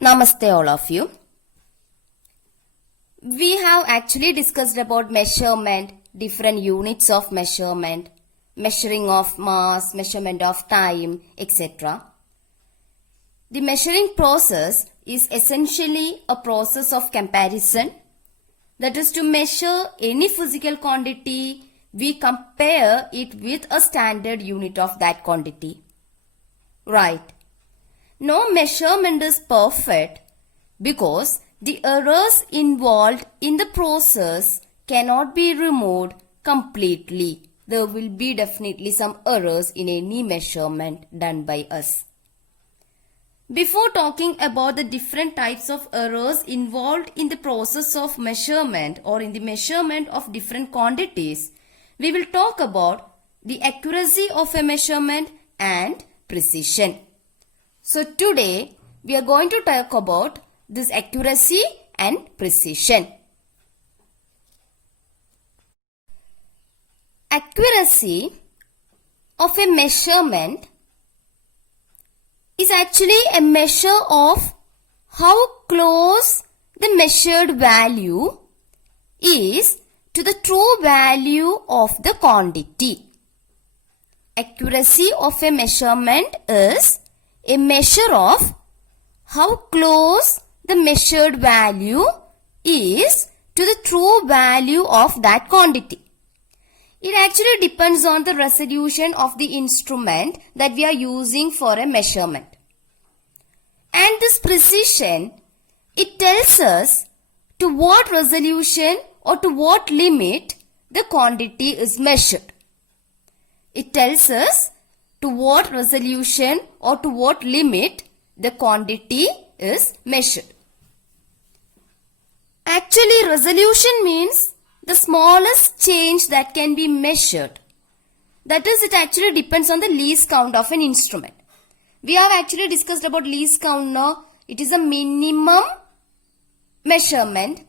Namaste all of you. We have actually discussed about measurement, different units of measurement, measuring of mass, measurement of time, etc. The measuring process is essentially a process of comparison. That is, to measure any physical quantity, we compare it with a standard unit of that quantity. Right. No measurement is perfect because the errors involved in the process cannot be removed completely. There will be definitely some errors in any measurement done by us. Before talking about the different types of errors involved in the process of measurement or in the measurement of different quantities, we will talk about the accuracy of a measurement and precision. So today we are going to talk about this accuracy and precision. Accuracy of a measurement is actually a measure of how close the measured value is to the true value of the quantity. Accuracy of a measurement is a measure of how close the measured value is to the true value of that quantity. It actually depends on the resolution of the instrument that we are using for a measurement. And this precision, it tells us to what resolution or to what limit the quantity is measured. It tells us to what resolution or to what limit the quantity is measured. Actually, resolution means the smallest change that can be measured. That is, it actually depends on the least count of an instrument. We have actually discussed about least count now. It is a minimum measurement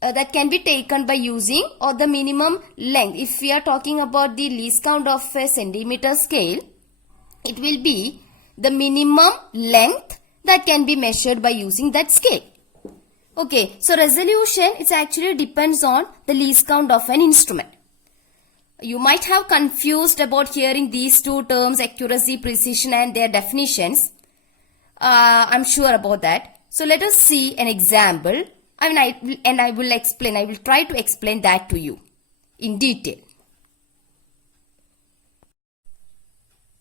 that can be taken by using, or the minimum length. If we are talking about the least count of a centimeter scale, it will be the minimum length that can be measured by using that scale. Okay, so resolution, it actually depends on the least count of an instrument. You might have confused about hearing these two terms, accuracy, precision, and their definitions. I'm sure about that. So let us see an example. I will try to explain that to you in detail.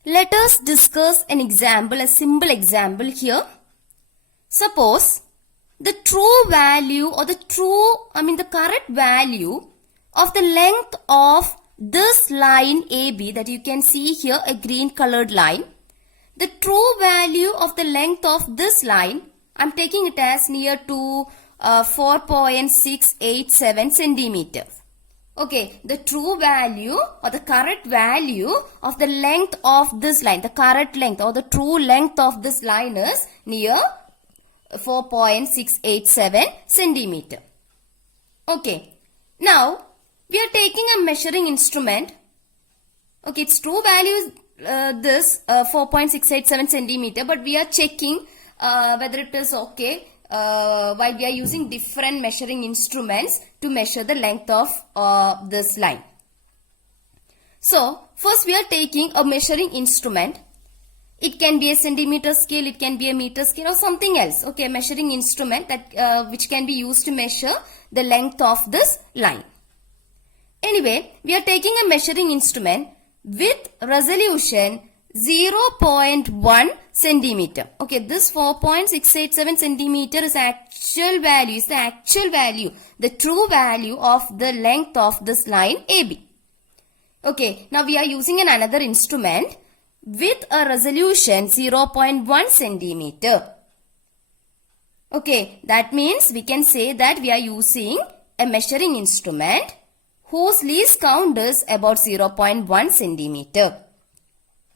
Let us discuss an example, a simple example here. Suppose the true value or the correct value of the length of this line AB that you can see here, a green colored line. The true value of the length of this line, I'm taking it as near to 4.687 centimeter. Okay, the true value or the correct value of the length of this line, the correct length or the true length of this line is near 4.687 centimeter. Okay, now we are taking a measuring instrument. Okay, its true value is this 4.687 centimeter, but we are checking whether it is okay while we are using different measuring instruments to measure the length of this line. So first we are taking a measuring instrument. It can be a centimeter scale, it can be a meter scale, or something else. Okay, measuring instrument that which can be used to measure the length of this line. Anyway, we are taking a measuring instrument with resolution 0.1 centimeter. Okay, this 4.687 centimeter is the actual value, the true value of the length of this line AB. Okay, now we are using another instrument with a resolution 0.1 centimeter. Okay, that means we can say that we are using a measuring instrument whose least count is about 0.1 centimeter.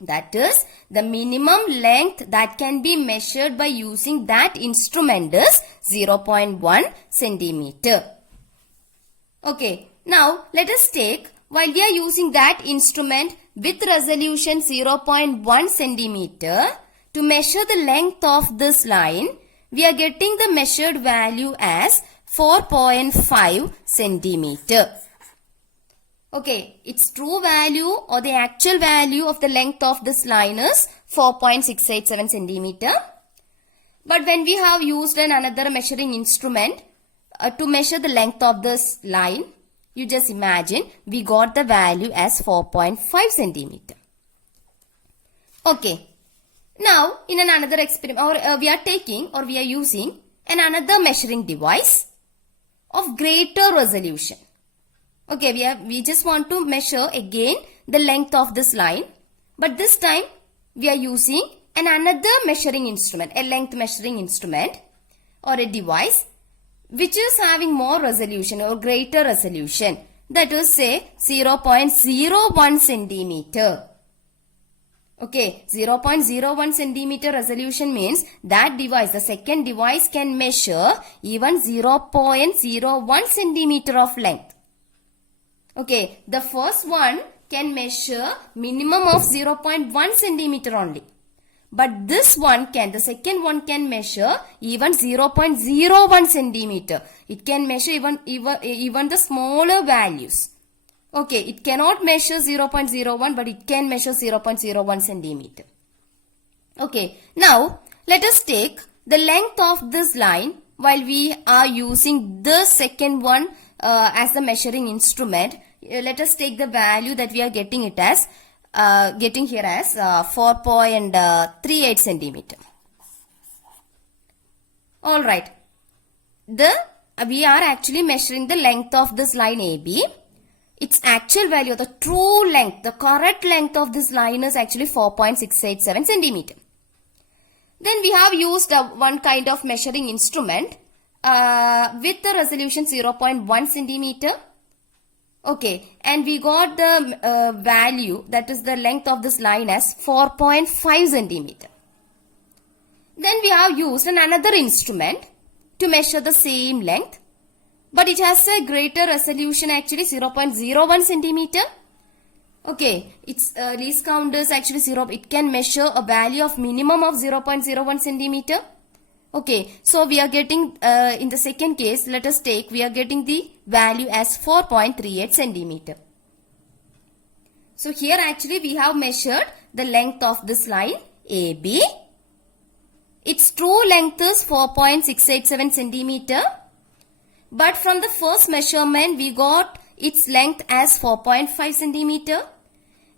That is, the minimum length that can be measured by using that instrument is 0.1 centimeter. Okay, now let us take, while we are using that instrument with resolution 0.1 centimeter to measure the length of this line, we are getting the measured value as 4.5 centimeter. Okay, its true value or the actual value of the length of this line is 4.687 centimeter. But when we have used another measuring instrument to measure the length of this line, you just imagine we got the value as 4.5 centimeter. Okay. Now, in another experiment, we are using another measuring device of greater resolution. Okay, we just want to measure again the length of this line, but this time we are using another measuring instrument, a length measuring instrument or a device which is having more resolution or greater resolution. That is, say 0.01 centimeter. Okay, 0.01 centimeter resolution means that device, the second device, can measure even 0.01 centimeter of length. Okay, the first one can measure minimum of 0.1 centimeter only. But this one the second one can measure even 0.01 centimeter. It can measure even the smaller values. Okay, it cannot measure 0.01, but it can measure 0.01 centimeter. Okay, now let us take the length of this line while we are using the second one as the measuring instrument. Let us take the value that we are getting it as, getting here as 4.38 centimeter. Alright, we are actually measuring the length of this line AB. Its actual value, the true length, the correct length of this line is actually 4.687 centimeter. Then we have used one kind of measuring instrument with the resolution 0.1 centimeter. Okay, and we got the value, that is the length of this line, as 4.5 centimeter. Then we have used another instrument to measure the same length, but it has a greater resolution, actually 0.01 centimeter. Okay, its least count is actually 0. It can measure a value of minimum of 0.01 centimeter. Okay, so we are getting, in the second case, let us take, we are getting the value as 4.38 centimeter. So here actually we have measured the length of this line AB. Its true length is 4.687 centimeter. But from the first measurement, we got its length as 4.5 centimeter.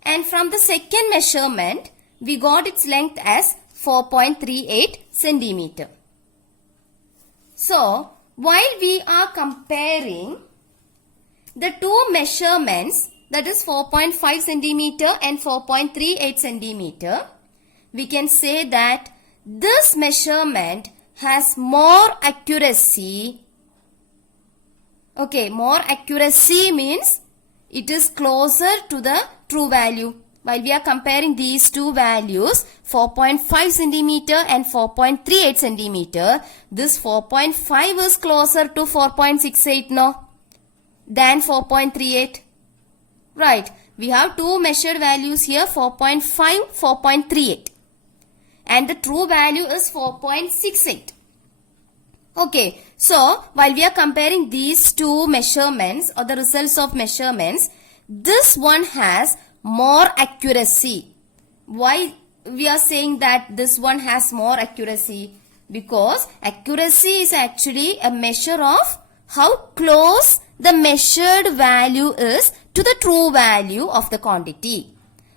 And from the second measurement, we got its length as 4.38 centimeter. So, while we are comparing the two measurements, that is 4.5 centimeter and 4.38 centimeter, we can say that this measurement has more accuracy. Okay, more accuracy means it is closer to the true value. While we are comparing these two values, 4.5 centimeter and 4.38 centimeter, this 4.5 is closer to 4.68 than 4.38. Right, we have two measured values here, 4.5, 4.38. And the true value is 4.68. Okay, so while we are comparing these two measurements or the results of measurements, this one has more accuracy. Why we are saying that this one has more accuracy? Because accuracy is actually a measure of how close the measured value is to the true value of the quantity.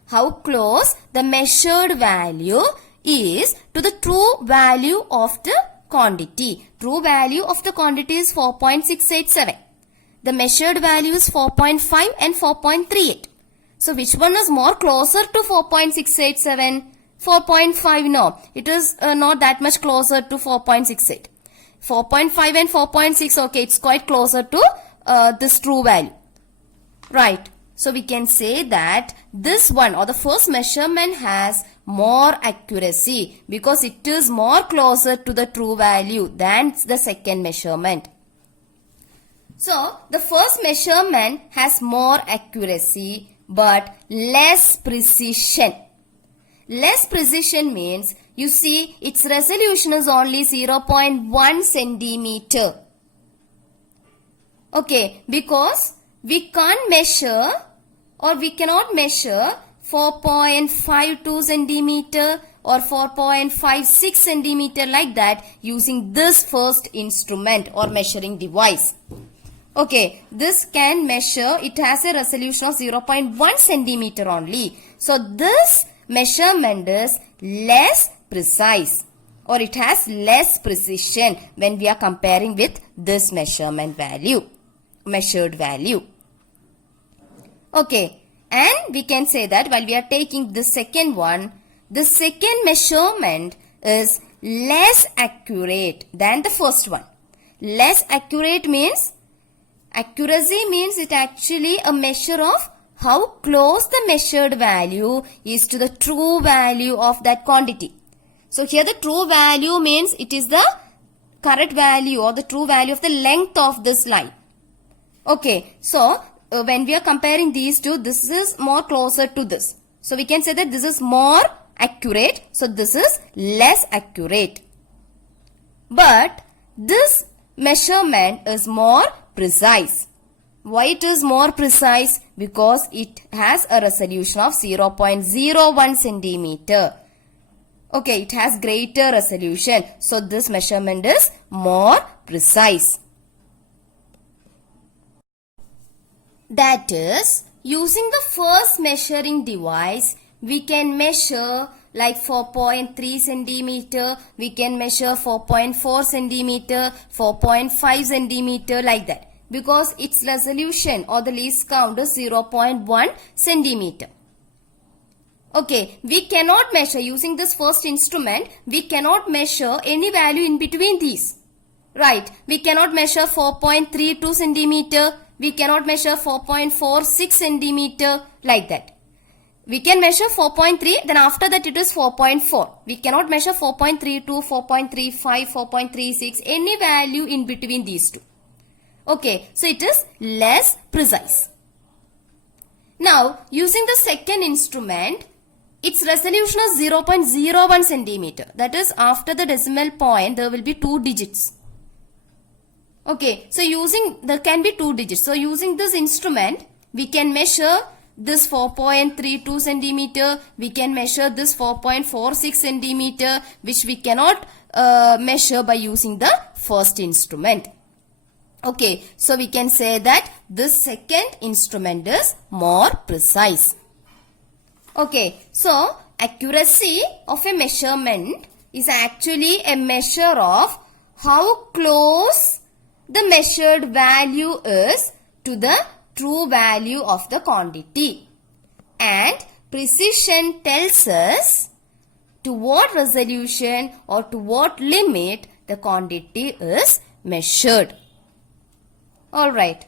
How close the measured value is to the true value of the quantity. True value of the quantity is 4.687. The measured value is 4.5 and 4.38. So which one is more closer to 4.687? 4.5, no. It is not that much closer to 4.68. 4.5 and 4.6, okay, it's quite closer to this true value. Right. So we can say that this one or the first measurement has more accuracy because it is more closer to the true value than the second measurement. So the first measurement has more accuracy but less precision. Less precision means You see, its resolution is only 0.1 centimeter. Okay, because we can't measure or we cannot measure 4.52 centimeter or 4.56 centimeter like that using this first instrument or measuring device. Okay, this can measure, it has a resolution of 0.1 centimeter only. So this measurement is less precise or it has less precision when we are comparing with this measured value. Okay, and we can say that while we are taking the second one, the second measurement is less accurate than the first one. Less accurate means, accuracy means it actually a measure of how close the measured value is to the true value of that quantity. So here the true value means it is the correct value or the true value of the length of this line. Okay, so when we are comparing these two, this is more closer to this. So we can say that this is more accurate. So this is less accurate. But this measurement is more precise. Why it is more precise? Because it has a resolution of 0.01 centimeter. Okay, it has greater resolution. So this measurement is more precise. That is, using the first measuring device, we can measure like 4.3 centimeter, we can measure 4.4 centimeter, 4.5 centimeter like that. Because its resolution or the least count is 0.1 centimeter. Okay, we cannot measure using this first instrument, we cannot measure any value in between these. Right, we cannot measure 4.32 centimeter, we cannot measure 4.46 centimeter like that. We can measure 4.3, then after that it is 4.4. We cannot measure 4.32, 4.35, 4.36, any value in between these two. Okay, so it is less precise. Now, using the second instrument, its resolution is 0.01 centimeter. That is, after the decimal point, there will be 2 digits. Okay, so there can be 2 digits. So using this instrument, we can measure this 4.32 centimeter, we can measure this 4.46 centimeter, which we cannot measure by using the first instrument. Okay, so we can say that this second instrument is more precise. Okay, so accuracy of a measurement is actually a measure of how close the measured value is to the true value of the quantity. And precision tells us to what resolution or to what limit the quantity is measured. Alright.